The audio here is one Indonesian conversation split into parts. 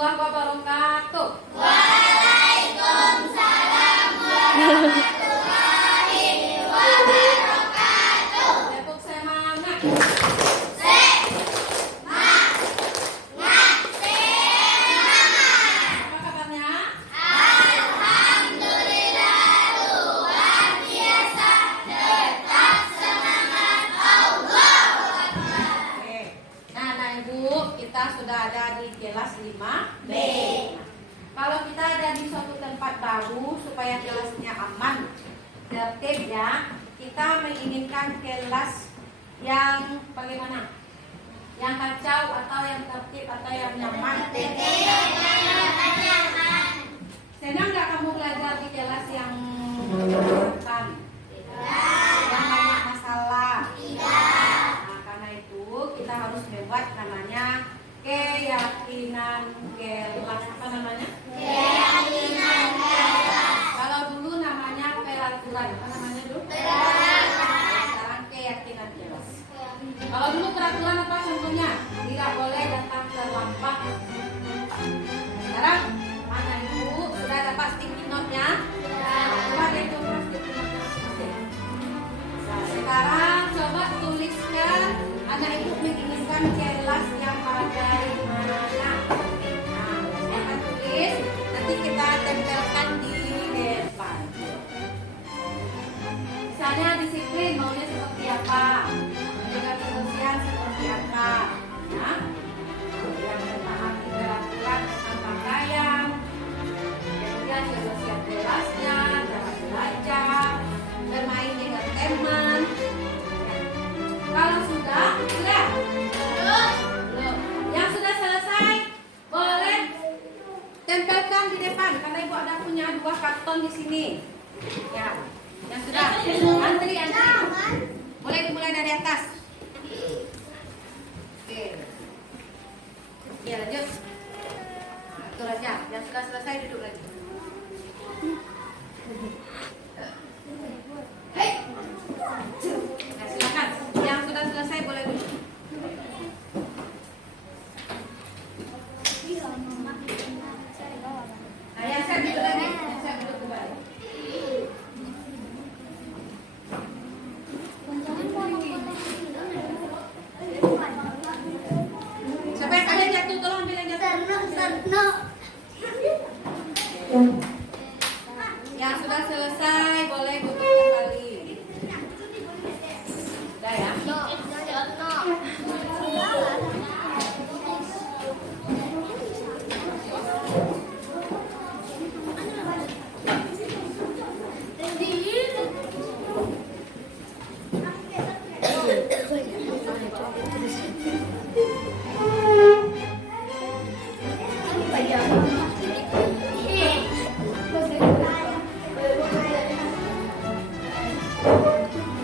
warahmatullahi wabarakatuh. Waalaikumsalam warahmatullahi wabarakatuh. Tepuk semangat. Semangat, semangat. Apa kabarnya? Alhamdulillah luar biasa. Tetap semangat. Allahu Akbar. Oke. Nah, Ibu, kita sudah ada di kelas 5B. Kalau kita ada di suatu tempat baru supaya kelasnya aman, tertib ya, kita menginginkan kelas yang bagaimana? Yang kacau atau yang tertib atau yang nyaman? Senang nggak kamu belajar di kelas yang menyenangkan? Yang banyak masalah? Nah, karena itu kita harus membuat namanya keyakinan kelas. Apa namanya? Keyakinan kelas. Kalau dulu namanya peraturan. Apa namanya dulu? Peraturan. Sekarang keyakinan kelas. Kalau dulu peraturan apa contohnya? Tidak boleh datang terlambat. Sekarang mana Ibu? Sudah dapat sticky note-nya? Coba deh coba sticky note-nya masing-masing. Nah, sekarang coba tuliskan anak Ibu menginginkan kelas yang bagaimana. Nah, saya akan tulis. Nanti kita tempelkan di depan. Misalnya disiplin maunya seperti apa? Menjaga kebersihan seperti apa? Ya. Yang mentaati peraturan tentang pakaian. Kemudian kebersihan kelasnya, cara belajar, bermain dengan teman. Kalau sudah? Belum. Yang sudah selesai boleh tempelkan di depan karena Ibu ada punya 2 karton di sini. Ya. Yang sudah antri. Boleh dimulai dari atas. Oke. Ya, lanjut. Nah, atur aja. Yang sudah selesai duduk lagi. Nah, silakan. Yang sudah selesai boleh duduk. Nah, yang saya duduk lagi. Yang saya duduk kembali. Siapa yang kalian jatuh? Tolong ambil yang jatuh. Yang sudah selesai boleh duduk kembali. Sudah ya?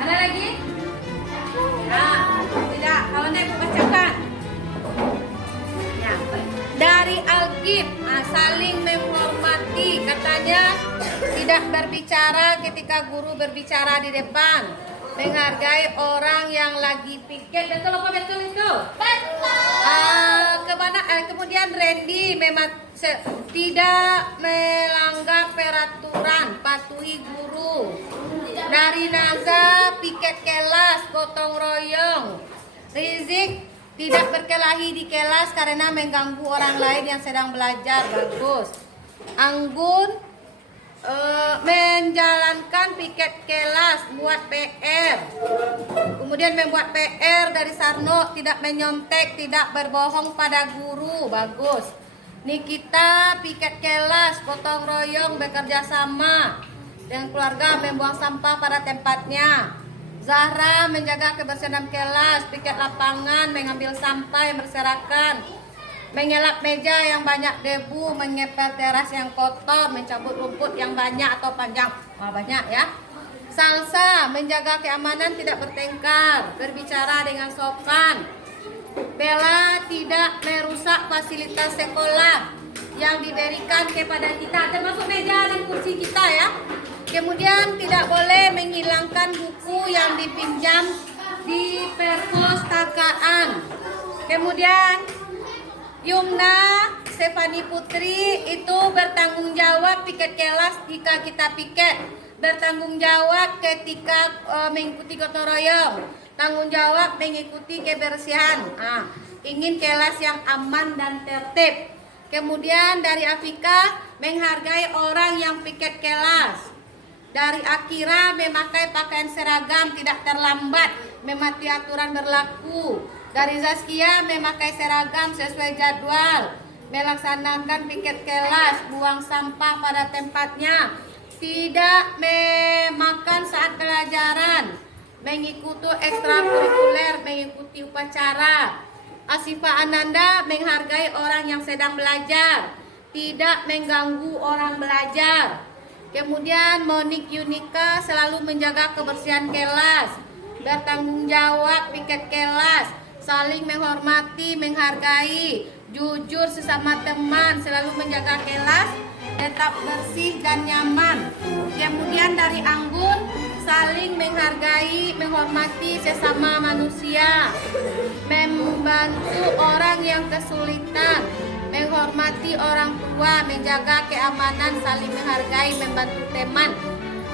Ada lagi? Nah, tidak. Kalau naik bacakan. Ya. Dari Alkib, saling menghormati. Katanya tidak berbicara ketika guru berbicara di depan. Menghargai orang yang lagi piket. Betul apa betul itu? Kemudian Randy tidak melanggar peraturan, patuhi guru. Dari Naga piket kelas, gotong royong. Rizik tidak berkelahi di kelas karena mengganggu orang lain yang sedang belajar. Bagus. Anggun menjalankan piket kelas, buat PR. Kemudian membuat PR. Dari Sarno tidak menyontek, tidak berbohong pada guru. Bagus. Nikita piket kelas, gotong royong, bekerja sama dengan keluarga, membuang sampah pada tempatnya. Zahra menjaga kebersihan kelas, piket lapangan, mengambil sampah yang berserakan, mengelap meja yang banyak debu, mengepel teras yang kotor, mencabut rumput yang banyak atau panjang. Banyak ya. Salsa menjaga keamanan, tidak bertengkar, berbicara dengan sopan. Bella tidak merusak fasilitas sekolah yang diberikan kepada kita, termasuk meja dan kursi kita ya. Kemudian tidak boleh menghilangkan buku yang dipinjam di perpustakaan. Kemudian Yumna Stefani Putri itu bertanggung jawab piket kelas jika kita piket. Bertanggung jawab ketika mengikuti gotong royong. Tanggung jawab mengikuti kebersihan. Ingin kelas yang aman dan tertib. Kemudian dari Afika menghargai orang yang piket kelas. Dari Akira memakai pakaian seragam tidak terlambat, mematuhi aturan berlaku. Dari Zaskia memakai seragam sesuai jadwal, melaksanakan piket kelas, buang sampah pada tempatnya, tidak memakan saat pelajaran, mengikuti ekstrakurikuler, mengikuti upacara. Asifa Ananda menghargai orang yang sedang belajar, tidak mengganggu orang belajar. Kemudian Monik Yunika selalu menjaga kebersihan kelas, bertanggung jawab piket kelas, saling menghormati, menghargai, jujur sesama teman, selalu menjaga kelas tetap bersih dan nyaman. Kemudian dari Anggun, saling menghargai, menghormati sesama manusia, membantu orang yang kesulitan, menghormati orang tua, menjaga keamanan, saling menghargai, membantu teman.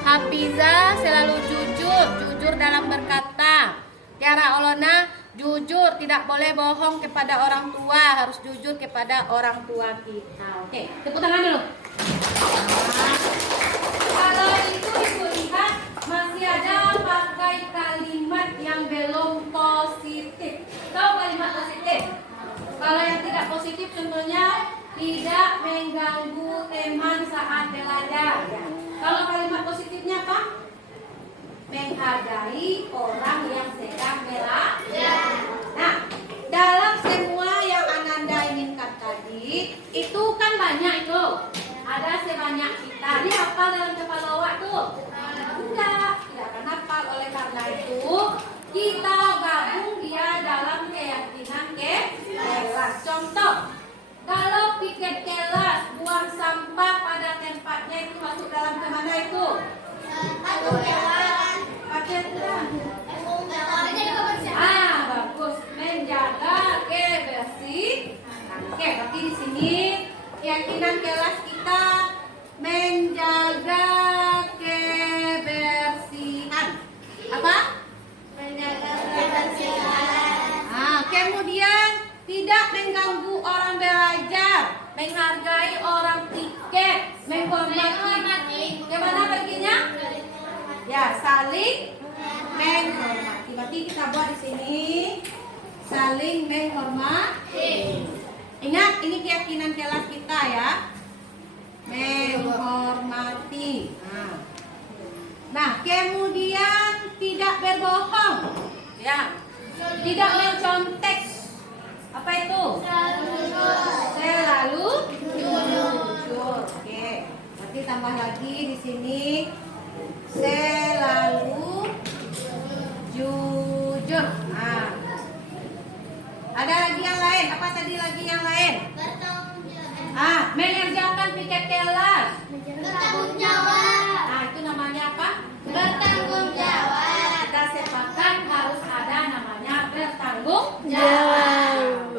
Hafiza selalu jujur dalam berkata. Tiara Olona jujur, tidak boleh bohong kepada orang tua, harus jujur kepada orang tua kita. Oke, tepuk tangan dulu. Kalau itu ibu lihat masih ada pakai kalimat yang belum positif. Tahu kalimat positif? Kalau yang tidak positif contohnya tidak mengganggu teman saat belajar. Kalau kalimat positifnya apa? Menghargai orang yang sedang belajar. Nah, dalam semua yang Ananda inginkan tadi, itu kan banyak itu. Ada sebanyak kita. Ini hafal dalam kepala awak tuh? Tidak akan hafal. Oleh karena itu, kita gabung dia dalam keyakinan kelas. Contoh, kalau piket kelas buang sampah pada tempatnya itu masuk dalam kemana itu? Bagus, menjaga kebersihan. Oke, berarti di sini keyakinan kelas kita menjaga kebersihan. Apa? Menjaga kebersihan. Kemudian tidak mengganggu orang belajar, menghargai orang piket, menghormati. Kemana perginya? Ya, saling menghormati. Berarti kita buat di sini saling menghormati. Ingat, ini keyakinan kelas kita ya. Menghormati. Nah, kemudian tidak berbohong. Ya. Tidak mencontek. Apa itu? Selalu jujur. Oke. Berarti tambah lagi di sini selalu jujur. Ada lagi yang lain? Apa tadi lagi yang lain? Mengerjakan piket kelas. Bertanggung jawab. Itu namanya apa? Bertanggung jawab. Kita sepakat harus ada namanya bertanggung Jawab.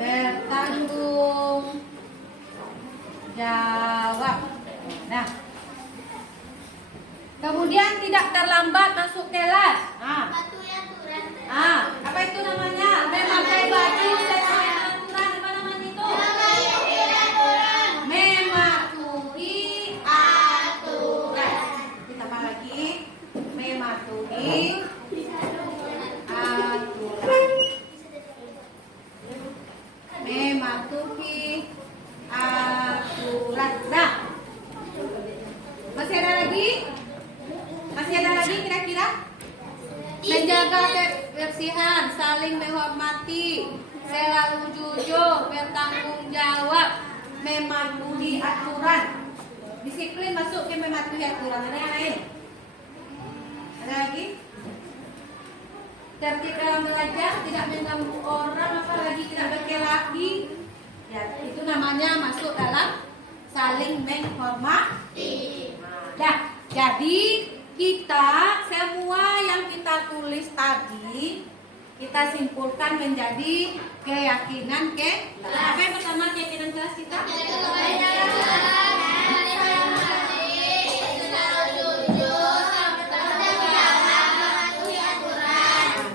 Bertanggung jawab. Nah, kemudian tidak terlambat masuk kelas. Patuhi aturan. Apa itu namanya? Memakai baju sesuai aturan. Apa namanya itu? Mematuhi aturan. Ditambah lagi mematuhi aturan. Mematuhi aturan. Nah, masih ada lagi? Masih ada lagi kira-kira? Menjaga kebersihan, saling menghormati, selalu jujur, bertanggung jawab, mematuhi aturan. Disiplin masuk ke mematuhi aturan. Ada yang lain? Ada lagi? Tertib dalam belajar, tidak mengganggu orang, apalagi tidak berkelahi. Ya, itu namanya masuk dalam saling menghormati. Nah, jadi kita semua yang kita tulis tadi kita simpulkan menjadi keyakinan kelas. Apa yang pertama keyakinan kelas kita?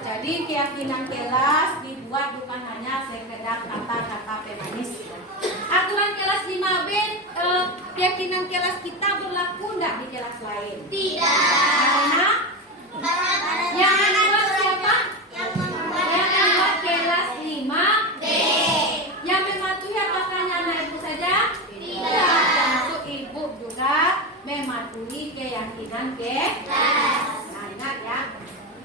Jadi keyakinan kelas dibuat bukan hanya sekedar kata-kata pemanis. Aturan kelas 5B, keyakinan kelas kita berlaku enggak di kelas lain? Karena yang membuat siapa? Yang membuat kelas 5B. Yang mematuhi apakah anak ibu saja? Tidak. Termasuk ibu juga mematuhi keyakinan kelas. Nah, ingat ya.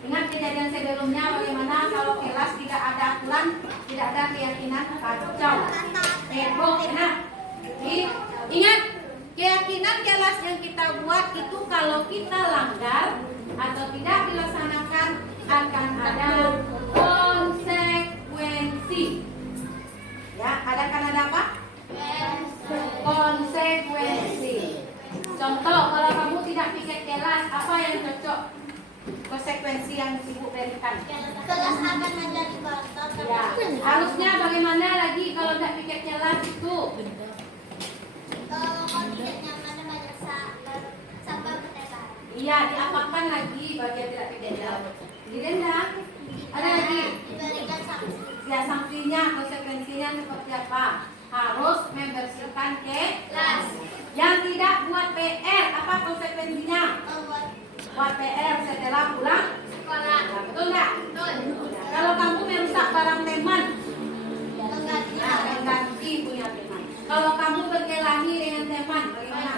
Ingat kejadian sebelumnya bagaimana kalau kelas tidak ada aturan, tidak ada keyakinan, kacau. Heboh, enak. Jadi, ingat, keyakinan kelas yang kita buat itu kalau kita langgar atau tidak dilaksanakan akan ada konsekuensi. Ya, kan ada apa? Konsekuensi. Contoh, kalau kamu tidak piket kelas, apa yang cocok? Konsekuensi yang ibu berikan. Kelas akan menjadi kotor. Ya, harusnya bagaimana lagi kalau tidak piket kelas itu? Kalau tidak nyaman banyak sampah bertebar. Iya, diapakan lagi bagian tidak piket kelas? Didenda. Ada lagi? Diberikan sanksi. Ya, sanksinya, konsekuensinya seperti apa? Harus membersihkan kelas. Yang tidak buat PR, apa konsekuensinya? Buat PR setelah pulang Sekolah. sekolah. Betul nggak? Kalau kamu merusak barang teman, mengganti punya teman. Kalau kamu berkelahi dengan teman, bagaimana?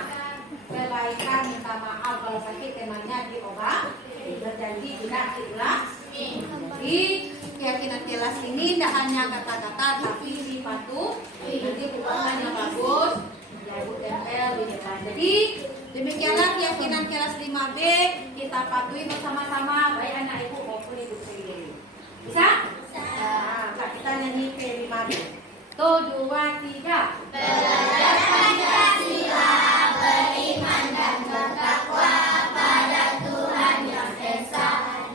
Perbaikan, minta maaf kalau sakit temannya diobat, berjanji tidak diulang. Jadi keyakinan kelas ini tidak hanya kata-kata tapi sifatu, nanti bukan yang bagus, ya ibu tempel di depan. Jadi demikianlah keyakinan kelas 5B kita patuhi bersama-sama baik anak ibu maupun ibu sendiri. Bisa? Nah, kita nyanyi P5B. 1, 2, 3. Belajar Pancasila, beriman dan bertakwa pada Tuhan Yang Esa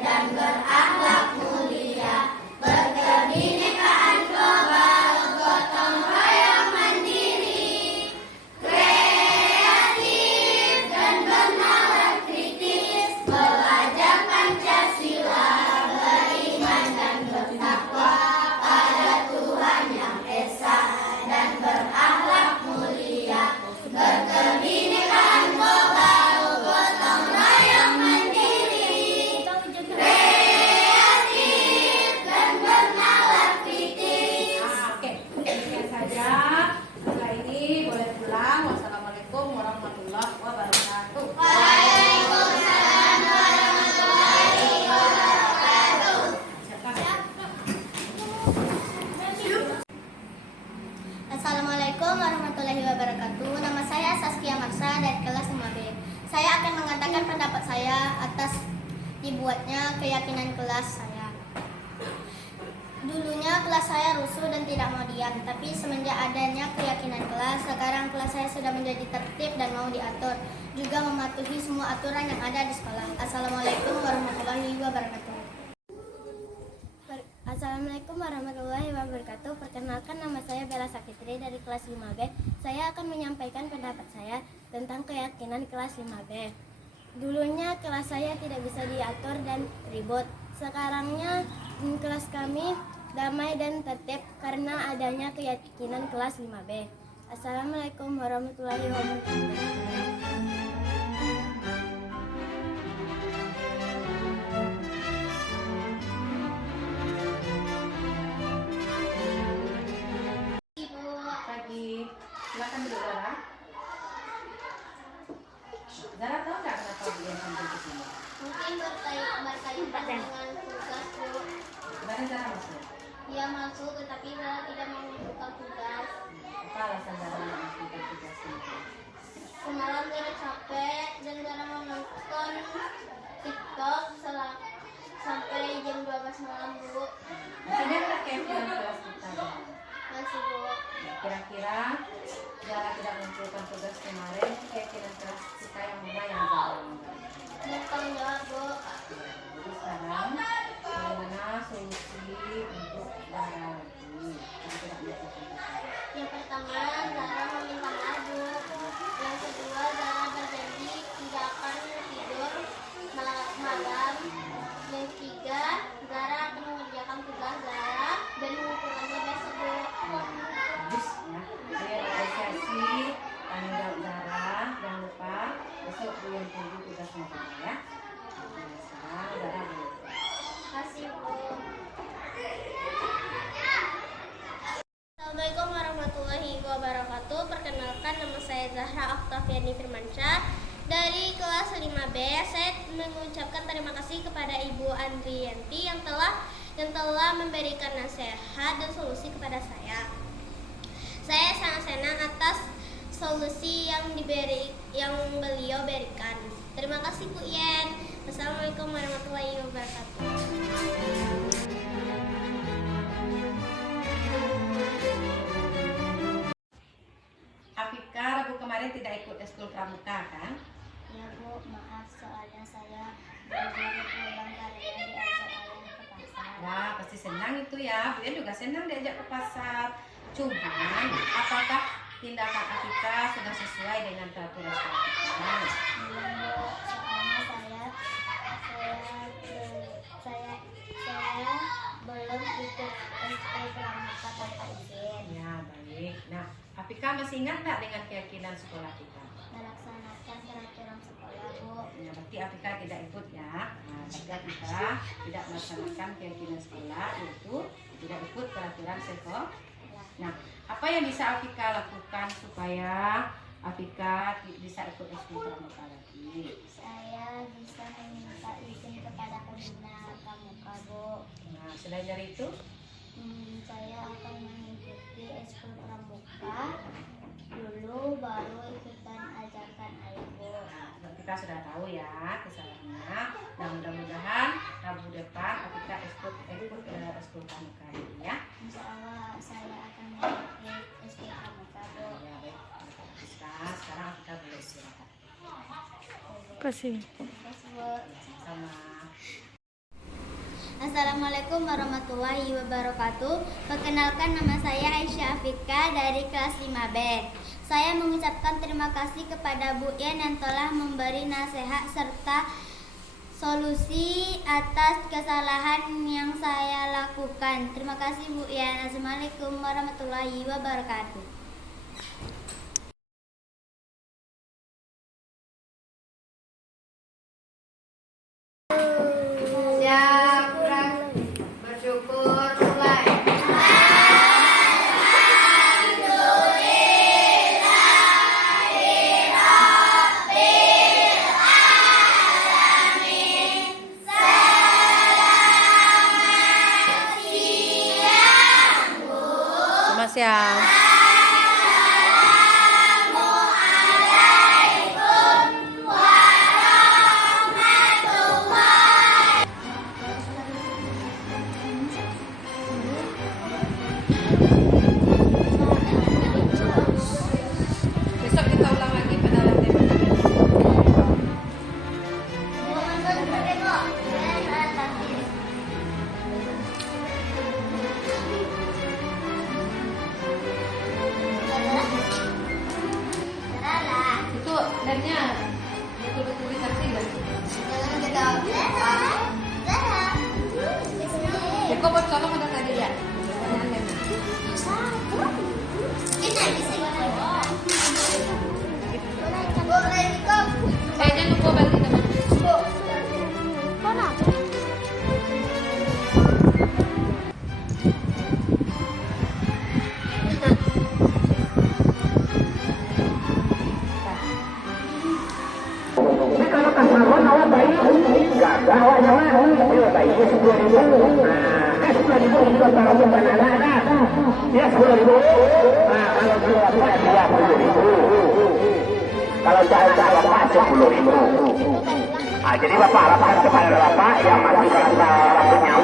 dan berakhlak mulia, berkebinekaan global, gotong royong mandiri, kreatif dan bernalar kritis, belajar Pancasila, beriman dan bertakwa pada Tuhan Yang Esa dan berakhlak mulia, berkebinekaan global, gotong royong mandiri, kreatif dan bernalar kritis. Oke, demikian saja. Setelah ini boleh pulang. Wassalamualaikum warahmatullahi wabarakatuh. Waalaikumsalam warahmatullahi wabarakatuh. Assalamualaikum warahmatullahi wabarakatuh. Nama saya Saskia Marsha dari kelas 5B. Saya akan mengatakan pendapat saya atas dibuatnya keyakinan kelas saya. Dulunya kelas saya rusuh dan tidak mau diam, tapi semenjak adanya keyakinan kelas, sekarang kelas saya sudah menjadi tertib dan mau diatur, juga mematuhi semua aturan yang ada di sekolah. Assalamualaikum warahmatullahi wabarakatuh. Assalamualaikum warahmatullahi wabarakatuh. Perkenalkan, nama saya Bella Sakitri dari kelas 5B. Saya akan menyampaikan pendapat saya tentang keyakinan kelas 5B. Dulunya kelas saya tidak bisa diatur dan ribut. Sekarangnya kelas kami damai dan tertib karena adanya keyakinan kelas 5B. Assalamualaikum warahmatullahi wabarakatuh. Pagi. Silakan duduk Zara. Zara tahu nggak kenapa dia sampai ke sini? Mungkin berkaitan dengan tugas, Bu. Kemarin Zara masuk. Ia masuk tetapi Bella tidak menunjukkan tugas. Apa alasan Zara nggak melakukan tugas ini? Semalam Zara capek dan Zara menonton TikTok sampai jam 12 malam, Bu. Maksudnya nggak keyakinan kelas kita ya? Masih, Bu. Kira-kira Zara tidak mengumpulkan tugas kemarin, keyakinan kelas kita yang mana yang Zara lakukan? Bertanggung jawab, Bu. Jadi sekarang bagaimana solusi Zahra Oktaviani Firmansyah dari kelas 5B. Saya mengucapkan terima kasih kepada Ibu Andriyanti yang telah memberikan nasihat dan solusi kepada saya. Saya sangat senang atas solusi yang beliau berikan. Terima kasih Bu Yen. Wassalamualaikum warahmatullahi wabarakatuh. Afika, Rabu kemarin tidak ikut eskul pramuka kan? Ya Bu, maaf soalnya saya buru-buru pulang karena diajak ayah ke pasar. Wah, pasti senang itu ya. Bu Yen juga senang diajak ke pasar. Cuman, apakah tindakan Afika sudah sesuai dengan peraturan sekolah kita? Belum Bu, soalnya saya belum ikut eskul pramuka tanpa izin. Ya, baik. Nah, Afika masih ingat nggak dengan keyakinan sekolah kita? Melaksanakan peraturan sekolah Bu. Ya, berarti Afika tidak ikut ya. Nah, berarti Afika tidak melaksanakan keyakinan sekolah, yaitu tidak ikut peraturan sekolah. Nah, apa yang bisa Afika lakukan supaya Afika bisa ikut eskul pramuka lagi? Saya bisa meminta izin kepada pembina pramuka Bu. Nah, selain dari itu, Saya akan mengikuti eskul pramuka dulu, baru ikutan ajakan ayah Bu. nah, kita sudah tahu ya kesalahannya. Nah, mudah-mudahan Rabu depan Afika ikut eskul pramuka lagi ya. Insya Allah saya akan mengikuti eskul pramuka Bu. Ya, baik. Nah, sekarang Afika boleh istirahat. Terima kasih Bu. Sama. Assalamualaikum warahmatullahi wabarakatuh. Perkenalkan, nama saya Aisyah Afika dari kelas 5B. Saya mengucapkan terima kasih kepada Bu Yen yang telah memberi nasihat serta solusi atas kesalahan yang saya lakukan. Terima kasih Bu Yen. Assalamualaikum warahmatullahi wabarakatuh. Siap, bersyukur mulai. Selamat siang. Besok kita ulang lagi pada latihan. Itu dannya betul-betul dikasih kan? Ya, kok buat tolong ada tadi ya? Pertanyaannya. Jangan lupa balik teman. Kalau kasmaron awak bayi, gagah awaknya mah, bayinya 10.000. Nah, 10.000 itu antara bukan anak-anak. Ya 10.000. Nah, kalau dia 30.000. Kalau cahaya bapak 10.000. Jadi bapak laporkan kepada bapak yang masih merasa rambutnya